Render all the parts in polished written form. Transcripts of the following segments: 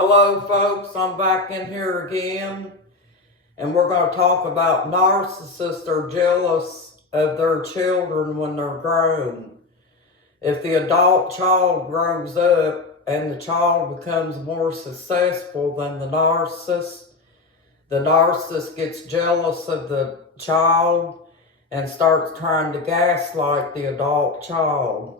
Hello folks, I'm back in here again, and we're going to talk about narcissists are jealous of their children when they're grown. If the adult child grows up and the child becomes more successful than the narcissist gets jealous of the child and starts trying to gaslight the adult child.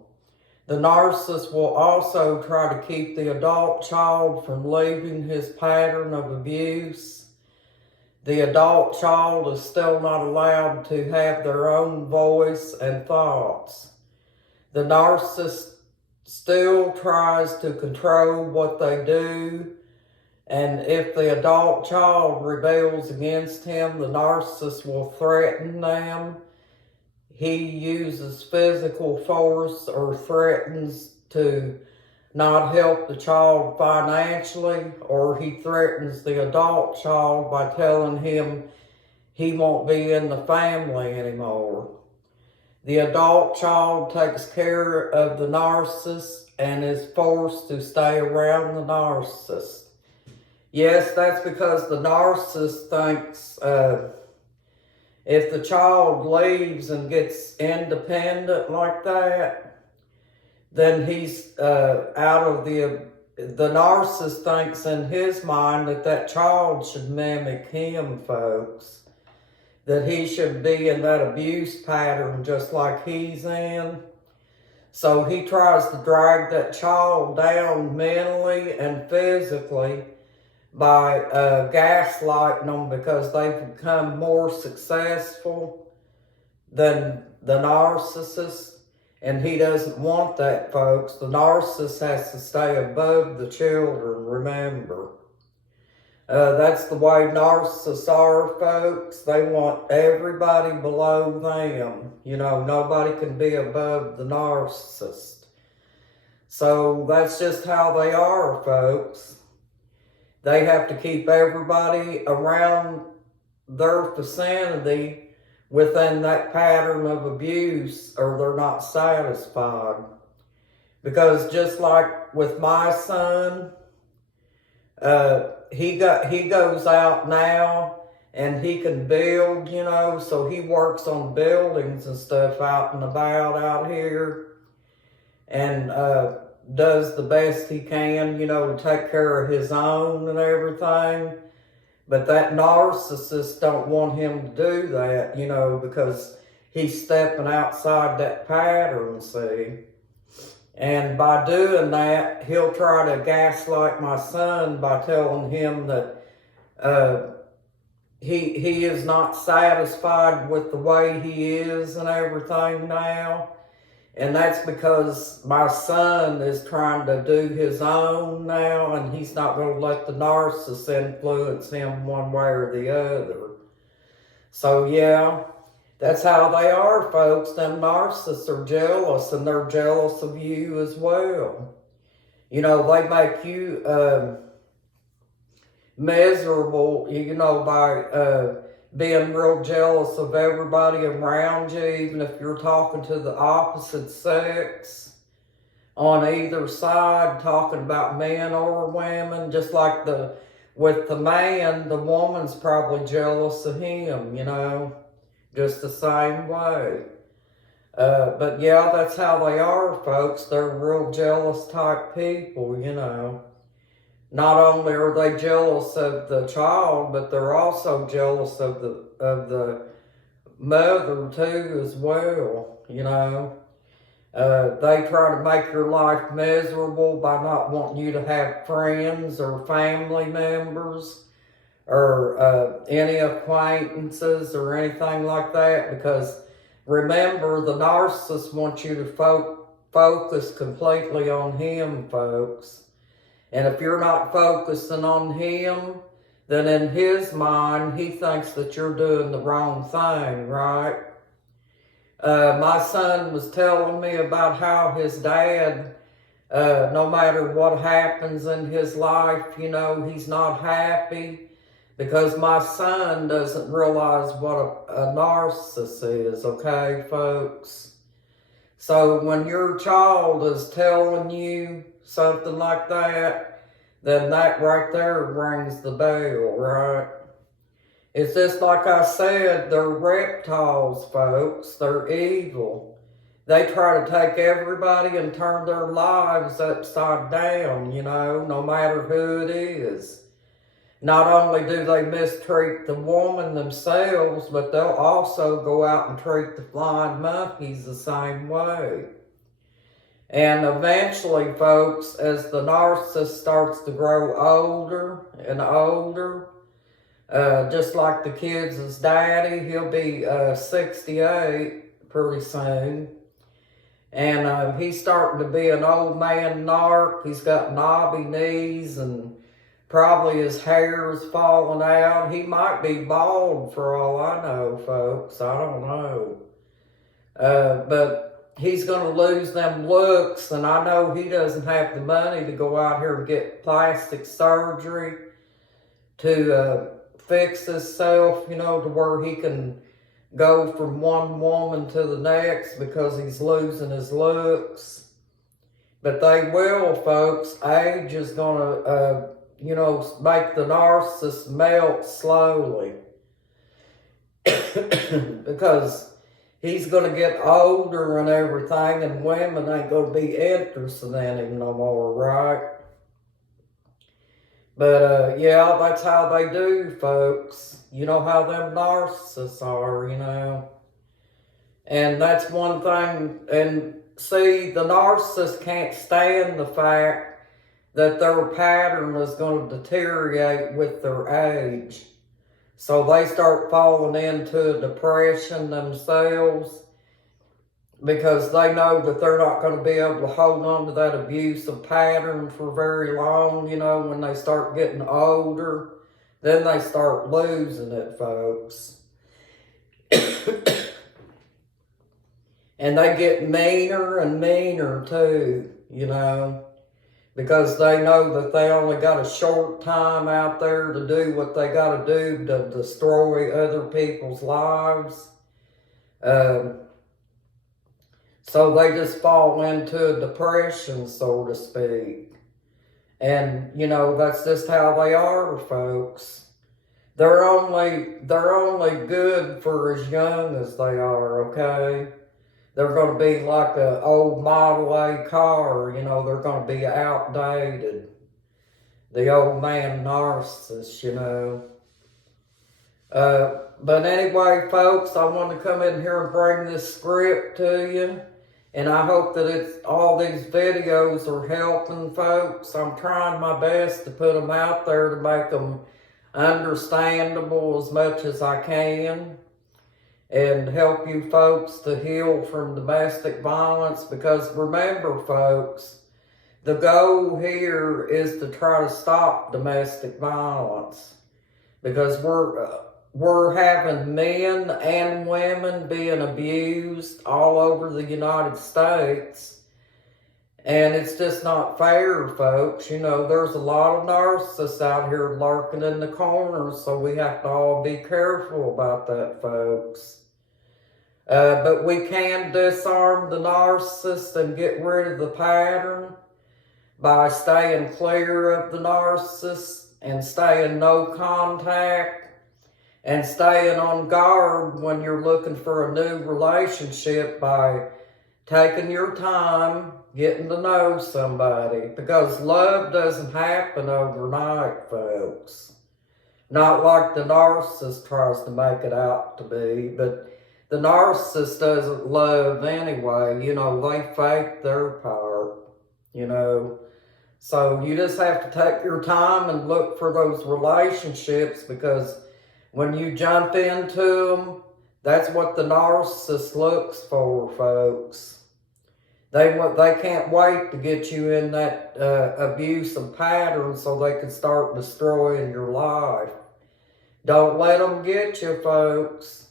The narcissist will also try to keep the adult child from leaving his pattern of abuse. The adult child is still not allowed to have their own voice and thoughts. The narcissist still tries to control what they do, and if the adult child rebels against him, the narcissist will threaten them. He uses physical force or threatens to not help the child financially, or he threatens the adult child by telling him he won't be in the family anymore. The adult child takes care of the narcissist and is forced to stay around the narcissist. Yes, that's because the narcissist thinks if the child leaves and gets independent like that, then he's out of the narcissist thinks in his mind that child should mimic him, folks. That he should be in that abuse pattern just like he's in. So he tries to drag that child down mentally and physically by gaslighting them because they've become more successful than the narcissist. And he doesn't want that, folks. The narcissist has to stay above the children, remember. That's the way narcissists are, folks. They want everybody below them. You know, nobody can be above the narcissist. So that's just how they are, folks. They have to keep everybody around their vicinity within that pattern of abuse, or they're not satisfied. Because just like with my son, he goes out now and he can build, you know, so he works on buildings and stuff out and about out here, and does the best he can, you know, to take care of his own and everything. But that narcissist don't want him to do that, you know, because he's stepping outside that pattern, see. And by doing that, he'll try to gaslight my son by telling him that he is not satisfied with the way he is and everything now. And that's because my son is trying to do his own now, and he's not going to let the narcissist influence him one way or the other. So yeah, that's how they are, folks. Them narcissists are jealous, and they're jealous of you as well. You know, they make you miserable, you know, by being real jealous of everybody around you, even if you're talking to the opposite sex on either side, talking about men or women. Just like with the man, the woman's probably jealous of him, you know, just the same way. But yeah, that's how they are, folks. They're real jealous type people, you know. Not only are they jealous of the child, but they're also jealous of the mother too as well, you know. They try to make your life miserable by not wanting you to have friends or family members or any acquaintances or anything like that, because remember, the narcissist wants you to focus completely on him, folks. And if you're not focusing on him, then in his mind, he thinks that you're doing the wrong thing, right? My son was telling me about how his dad, no matter what happens in his life, you know, he's not happy, because my son doesn't realize what a narcissist is, okay, folks? So when your child is telling you something like that, then that right there rings the bell, right? It's just like I said, they're reptiles, folks. They're evil. They try to take everybody and turn their lives upside down, no matter who it is. Not only do they mistreat the woman themselves, but they'll also go out and treat the flying monkeys the same way. And eventually, folks, as the narcissist starts to grow older and older, just like the kids' daddy, he'll be 68 pretty soon. And he's starting to be an old man narc. He's got knobby knees and probably his hair is falling out. He might be bald for all I know, folks. I don't know. But he's going to lose them looks, and I know he doesn't have the money to go out here and get plastic surgery to fix himself, to where he can go from one woman to the next because he's losing his looks. But they will, folks. Age is going to, make the narcissist melt slowly. Because he's going to get older and everything, and women ain't going to be interested in him no more, right? But, yeah, that's how they do, folks. You know how them narcissists are, And that's one thing. And see, the narcissist can't stand the fact that their pattern is going to deteriorate with their age. So they start falling into a depression themselves because they know that they're not going to be able to hold on to that abusive pattern for very long, when they start getting older. Then they start losing it, folks. And they get meaner and meaner too, because they know that they only got a short time out there to do what they got to do to destroy other people's lives. So they just fall into a depression, so to speak. And, that's just how they are, folks. They're only good for as young as they are, okay? They're going to be like an old Model A car, they're going to be outdated. The old man narcissist, But anyway, folks, I want to come in here and bring this script to you. And I hope that all these videos are helping, folks. I'm trying my best to put them out there to make them understandable as much as I can. And help you folks to heal from domestic violence. Because remember, folks, the goal here is to try to stop domestic violence. Because we're having men and women being abused all over the United States. And it's just not fair, folks. There's a lot of narcissists out here lurking in the corners, so we have to all be careful about that, folks. But we can disarm the narcissist and get rid of the pattern by staying clear of the narcissist and staying no contact. And staying on guard when you're looking for a new relationship by taking your time, getting to know somebody. Because love doesn't happen overnight, folks. Not like the narcissist tries to make it out to be. But the narcissist doesn't love anyway. They fake their part, So you just have to take your time and look for those relationships, because when you jump into them, that's what the narcissist looks for, folks. They can't wait to get you in that abusive pattern so they can start destroying your life. Don't let them get you, folks.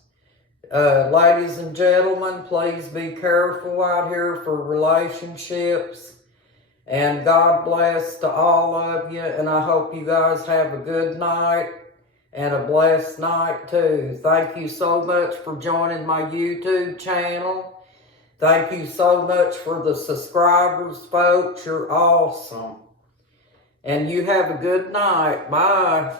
Ladies and gentlemen, please be careful out here for relationships. And God bless to all of you. And I hope you guys have a good night. And a blessed night too. Thank you so much for joining my YouTube channel. Thank you so much for the subscribers, folks. You're awesome. And you have a good night. Bye.